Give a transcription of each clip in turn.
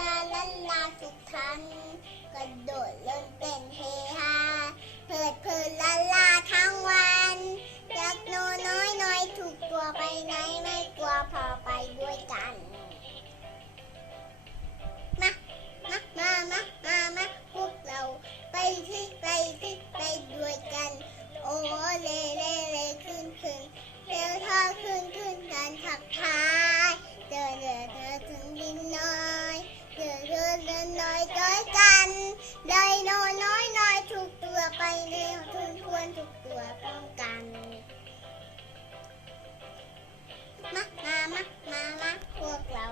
ลาลาลาทุกท่านกระโดดเล่นเต้นเฮฮาเพิดเพลินลาลาทั้งวันอยากโนน้อยน้อยถูกตัวไปไหนไม่กลัวพอไป ไดโนอน้อยน้อยถูกตัวไปเร็วทุนควรถูกตัวป้องกันมามามามามัพวกเรา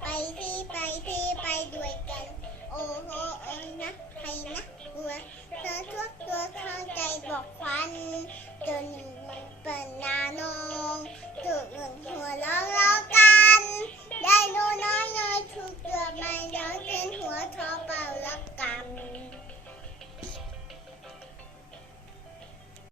ไปที่ไปที่ไปด้วยกัน โอ้โหโอ้ยนะใครนะกลัวเธอทุกตัวเข้าใจบอกควันจนมันเปิดนาน